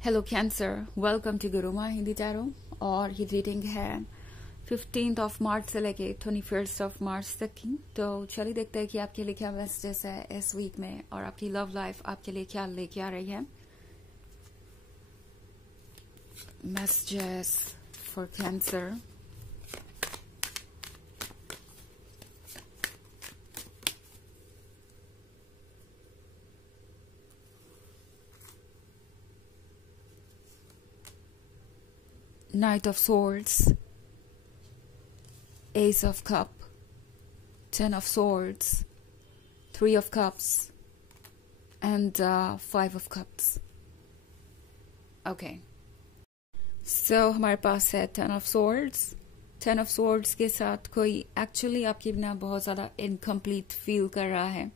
Hello cancer, welcome to Guruma Hindi tarot. और ये reading है 15th ऑफ मार्च से लेके 21st ऑफ मार्च तक की। तो चलिए देखते हैं कि आपके लिए क्या मैसेजेस है इस वीक में और आपकी लव लाइफ आपके लिए क्या लेके आ रही है। Messages for cancer. Knight of Swords, Ace of Cup, Ten of Swords, Three of Cups, and Five of Cups. Okay. So हमारे पास है Ten of Swords. Ten of Swords के साथ कोई एक्चुअली आपकी बिना बहुत ज़्यादा इनकम्प्लीट फील कर रहा है।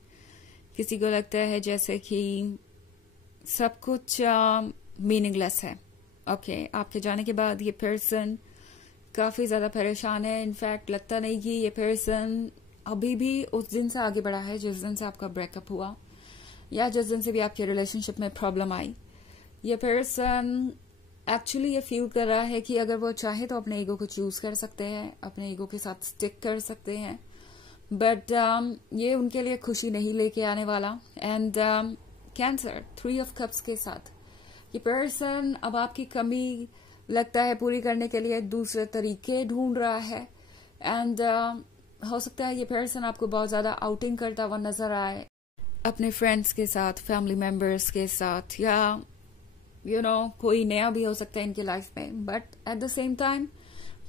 किसी को लगता है जैसे कि सब कुछ मीनिंगलेस है। ओके, आपके जाने के बाद ये पर्सन काफी ज्यादा परेशान है। इनफैक्ट लगता नहीं कि ये पर्सन अभी भी उस दिन से आगे बढ़ा है जिस दिन से आपका ब्रेकअप हुआ या जिस दिन से भी आपके रिलेशनशिप में प्रॉब्लम आई। ये पर्सन एक्चुअली ये फील कर रहा है कि अगर वो चाहे तो अपने ईगो को चूज कर सकते हैं, अपने ईगो के साथ स्टिक कर सकते हैं, बट ये उनके लिए खुशी नहीं लेके आने वाला। एंड कैंसर 3 ऑफ कप्स के साथ ये पर्सन अब आपकी कमी लगता है पूरी करने के लिए दूसरे तरीके ढूंढ रहा है। एंड हो सकता है ये पर्सन आपको बहुत ज्यादा आउटिंग करता हुआ नजर आए अपने फ्रेंड्स के साथ, फैमिली मेंबर्स के साथ, या कोई नया भी हो सकता है इनकी लाइफ में। But at the same time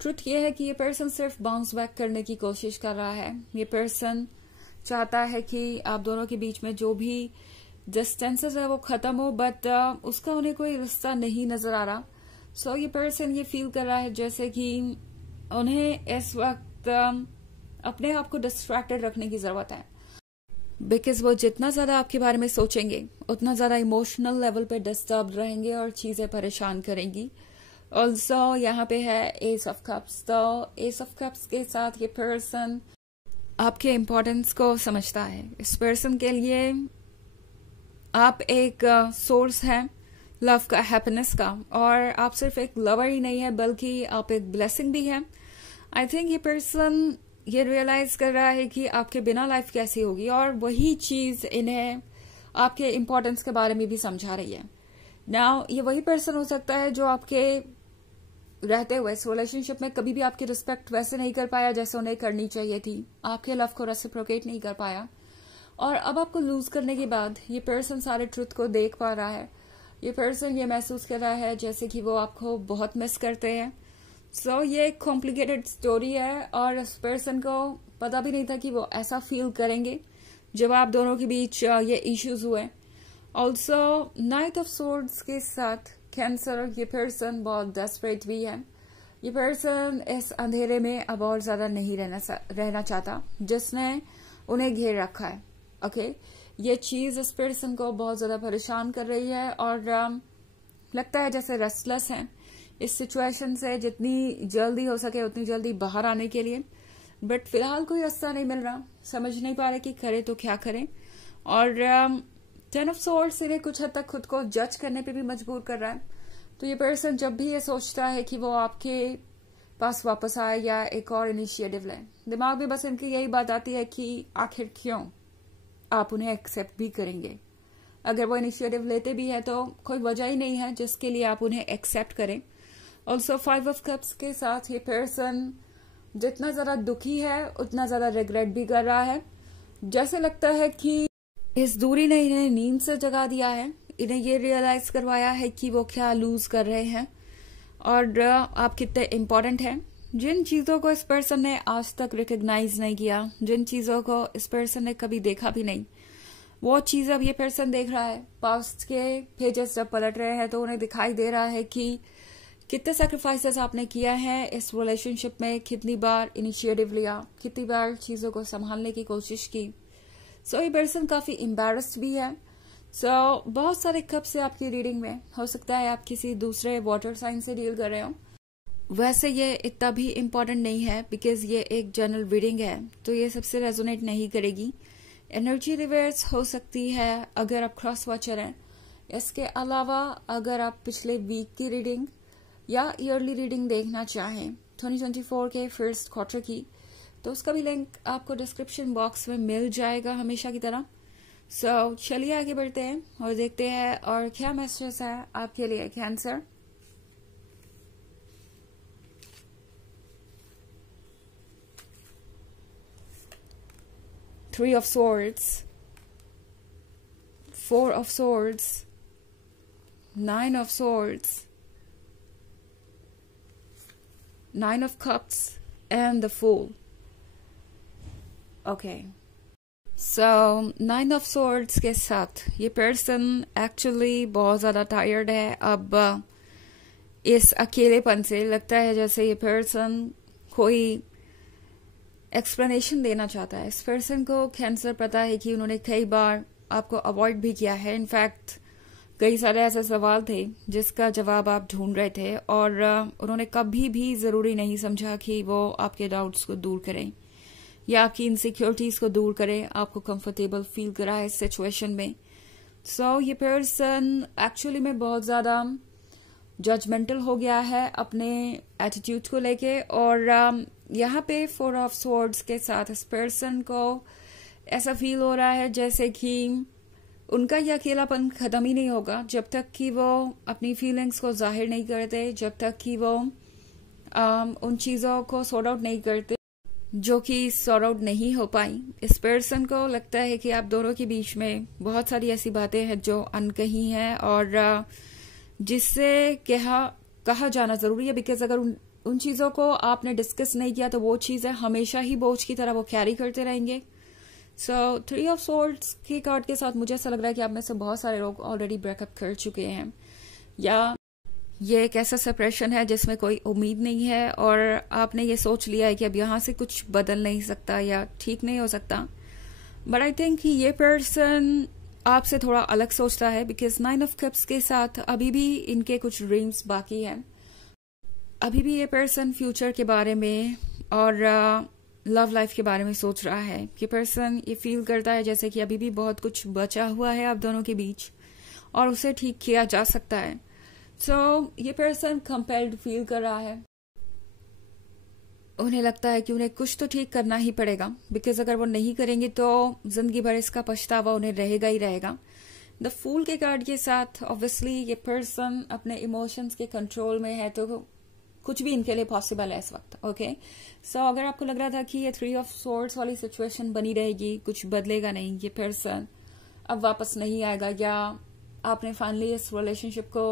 truth ये है कि ये पर्सन सिर्फ बाउंस बैक करने की कोशिश कर रहा है। ये पर्सन चाहता है कि आप दोनों के बीच में जो भी डिस्टेंसेस है वो खत्म हो, बट उसका उन्हें कोई रिश्ता नहीं नजर आ रहा। सो ये पर्सन ये फील कर रहा है जैसे कि उन्हें इस वक्त अपने आप को डिस्ट्रैक्टेड रखने की जरूरत है, बिकॉज वो जितना ज्यादा आपके बारे में सोचेंगे उतना ज्यादा इमोशनल लेवल पे डिस्टर्ब रहेंगे और चीजें परेशान करेंगी। ऑल्सो यहाँ पे है एस ऑफ कप्स। तो एस ऑफ कप्स के साथ ये पर्सन आपके इम्पोर्टेंस को समझता है। इस पर्सन के लिए आप एक सोर्स है लव का, हैप्पीनेस का, और आप सिर्फ एक लवर ही नहीं है बल्कि आप एक ब्लेसिंग भी है। आई थिंक ये पर्सन ये रियलाइज कर रहा है कि आपके बिना लाइफ कैसी होगी, और वही चीज इन्हें आपके इम्पोर्टेंस के बारे में भी समझा रही है। नाउ ये वही पर्सन हो सकता है जो आपके रहते हुए इस रिलेशनशिप में कभी भी आपकी रिस्पेक्ट वैसे नहीं कर पाया जैसे उन्हें करनी चाहिए थी, आपके लव को रेसिप्रोकेट नहीं कर पाया, और अब आपको लूज करने के बाद ये पर्सन सारे ट्रुथ को देख पा रहा है। ये पर्सन ये महसूस कर रहा है जैसे कि वो आपको बहुत मिस करते हैं। सो ये एक कॉम्प्लिकेटेड स्टोरी है, और इस पर्सन को पता भी नहीं था कि वो ऐसा फील करेंगे जब आप दोनों के बीच ये इश्यूज हुए। ऑल्सो नाइट ऑफ सोर्ड्स के साथ कैंसर ये पर्सन बहुत डेस्परेट भी है। ये पर्सन इस अंधेरे में अब और ज्यादा नहीं रहना चाहता जिसने उन्हें घेर रखा है। ओके, ये चीज इस पर्सन को बहुत ज्यादा परेशान कर रही है, और लगता है जैसे रेस्टलेस है इस सिचुएशन से जितनी जल्दी हो सके उतनी जल्दी बाहर आने के लिए। बट फिलहाल कोई रास्ता नहीं मिल रहा, समझ नहीं पा रहे कि करे तो क्या करें। और 10 ऑफ सोर्ड्स इन्हें कुछ हद तक खुद को जज करने पे भी मजबूर कर रहा है। तो ये पर्सन जब भी ये सोचता है कि वो आपके पास वापस आए या एक और इनिशिएटिव ले, दिमाग में बस इनकी यही बात आती है कि आखिर क्यों आप उन्हें एक्सेप्ट भी करेंगे। अगर वो इनिशिएटिव लेते भी है तो कोई वजह ही नहीं है जिसके लिए आप उन्हें एक्सेप्ट करें। ऑल्सो 5 ऑफ कप्स के साथ ये पर्सन जितना ज्यादा दुखी है उतना ज्यादा रिग्रेट भी कर रहा है। जैसे लगता है कि इस दूरी ने इन्हें नींद से जगा दिया है, इन्हें ये रियलाइज करवाया है कि वो क्या लूज कर रहे हैं और आप कितने इम्पोर्टेंट हैं। जिन चीजों को इस पर्सन ने आज तक रिकॉग्नाइज नहीं किया, जिन चीजों को इस पर्सन ने कभी देखा भी नहीं, वो चीज अब ये पर्सन देख रहा है। पास्ट के पेजेस जब पलट रहे हैं तो उन्हें दिखाई दे रहा है कि कितने सैक्रिफाइसेस आपने किया है इस रिलेशनशिप में, कितनी बार इनिशिएटिव लिया, कितनी बार चीजों को संभालने की कोशिश की। सो ये पर्सन काफी एम्बैरेस्ड भी है। सो बहुत सारे कप से आपकी रीडिंग में हो सकता है आप किसी दूसरे वाटर साइन से डील कर रहे हो। वैसे ये इतना भी इम्पोर्टेंट नहीं है बिकॉज ये एक जनरल रीडिंग है, तो ये सबसे रेजोनेट नहीं करेगी। एनर्जी रिवर्स हो सकती है अगर आप क्रॉस वॉचर हैं, इसके अलावा अगर आप पिछले वीक की रीडिंग या ईयरली रीडिंग देखना चाहें 2024 के फर्स्ट क्वार्टर की, तो उसका भी लिंक आपको डिस्क्रिप्शन बॉक्स में मिल जाएगा हमेशा की तरह। सो चलिए आगे बढ़ते हैं और देखते हैं और क्या मैसेज है आपके लिए cancer. Three of Swords, Four of Swords, Nine of Swords, Nine of Cups, and the Fool. Okay. So, Nine of Swords के साथ ये पर्सन एक्चुअली बहुत ज़्यादा टायर्ड है अब इस अकेलेपन से। लगता है जैसे ये पर्सन कोई एक्सप्लेनेशन देना चाहता है। इस पर्सन को कैंसर पता है कि उन्होंने कई बार आपको अवॉइड भी किया है। इनफैक्ट कई सारे ऐसे सवाल थे जिसका जवाब आप ढूंढ रहे थे और उन्होंने कभी भी ज़रूरी नहीं समझा कि वो आपके डाउट्स को दूर करें या आपकी इनसिक्योरिटीज को दूर करें, आपको कंफर्टेबल फील कराए इस सिचुएशन में। सो ये पर्सन एक्चुअली में बहुत ज़्यादा जजमेंटल हो गया है अपने एटीट्यूड को लेके और यहाँ पे फोर ऑफ स्वॉर्ड्स के साथ इस पर्सन को ऐसा फील हो रहा है जैसे कि उनका ये अकेलापन खत्म ही नहीं होगा जब तक कि वो अपनी फीलिंग्स को जाहिर नहीं करते, जब तक कि वो उन चीज़ों को सॉर्ट आउट नहीं करते जो कि सॉर्ट आउट नहीं हो पाई। इस पर्सन को लगता है कि आप दोनों के बीच में बहुत सारी ऐसी बातें हैं जो अनकही हैं और जिससे कहा जाना जरूरी है, बिकॉज अगर उन चीज़ों को आपने डिस्कस नहीं किया तो वो चीज़ें हमेशा ही बोझ की तरह वो कैरी करते रहेंगे। सो थ्री ऑफ स्वॉर्ड्स के कार्ड के साथ मुझे ऐसा लग रहा है कि आप में से बहुत सारे लोग ऑलरेडी ब्रेकअप कर चुके हैं या ये एक ऐसा सेपरेशन है जिसमें कोई उम्मीद नहीं है और आपने ये सोच लिया है कि अब यहाँ से कुछ बदल नहीं सकता या ठीक नहीं हो सकता। बट आई थिंक ये पर्सन आपसे थोड़ा अलग सोचता है बिकॉज नाइन ऑफ कप्स के साथ अभी भी इनके कुछ ड्रीम्स बाकी हैं। अभी भी ये पर्सन फ्यूचर के बारे में और लव लाइफ के बारे में सोच रहा है। ये पर्सन ये फील करता है जैसे कि अभी भी बहुत कुछ बचा हुआ है आप दोनों के बीच और उसे ठीक किया जा सकता है। सो ये पर्सन कंपेल्ड फील कर रहा है। उन्हें लगता है कि उन्हें कुछ तो ठीक करना ही पड़ेगा बिकॉज अगर वो नहीं करेंगे तो जिंदगी भर इसका पछतावा उन्हें रहेगा ही रहेगा। द फूल के कार्ड के साथ ऑब्वियसली ये पर्सन अपने इमोशंस के कंट्रोल में है तो कुछ भी इनके लिए पॉसिबल है इस वक्त। ओके सो अगर आपको लग रहा था कि ये थ्री ऑफ स्वॉर्ड्स वाली सिचुएशन बनी रहेगी, कुछ बदलेगा नहीं, ये पर्सन अब वापस नहीं आएगा या आपने फाइनली इस रिलेशनशिप को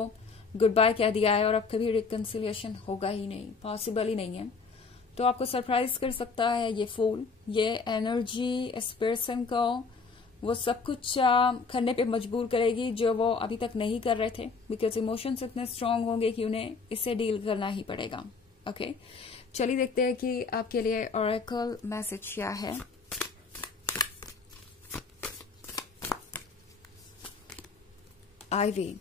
गुड बाय कह दिया है और अब कभी रिकंसिलिएशन होगा ही नहीं, पॉसिबल ही नहीं है, तो आपको सरप्राइज कर सकता है ये फूल। ये एनर्जी इस पर्सन को वो सब कुछ करने पे मजबूर करेगी जो वो अभी तक नहीं कर रहे थे बिकॉज इमोशंस इतने स्ट्रांग होंगे कि उन्हें इससे डील करना ही पड़ेगा। ओके चलिए देखते हैं कि आपके लिए ऑरेकल मैसेज क्या है। आईवी।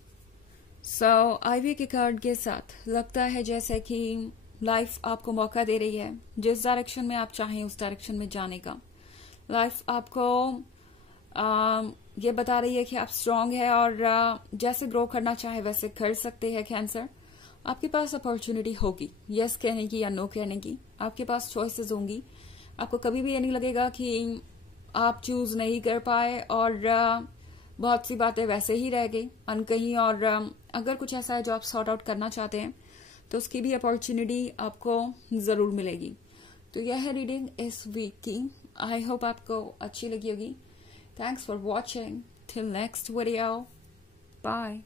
सो आईवी के कार्ड के साथ लगता है जैसे कि लाइफ आपको मौका दे रही है जिस डायरेक्शन में आप चाहें उस डायरेक्शन में जाने का। लाइफ आपको ये बता रही है कि आप स्ट्रांग है और जैसे ग्रो करना चाहे वैसे कर सकते हैं। कैंसर आपके पास अपॉर्चुनिटी होगी यस कहने की या नो कहने की, आपके पास चॉइसेस होंगी। आपको कभी भी ये नहीं लगेगा कि आप चूज नहीं कर पाए और बहुत सी बातें वैसे ही रह गई अनकही और अगर कुछ ऐसा है जो आप सॉर्ट आउट करना चाहते हैं तो उसकी भी अपॉर्चुनिटी आपको जरूर मिलेगी। तो यह है रीडिंग इस वीक की। आई होप आपको अच्छी लगी होगी। Thanks for watching. Till next video, bye.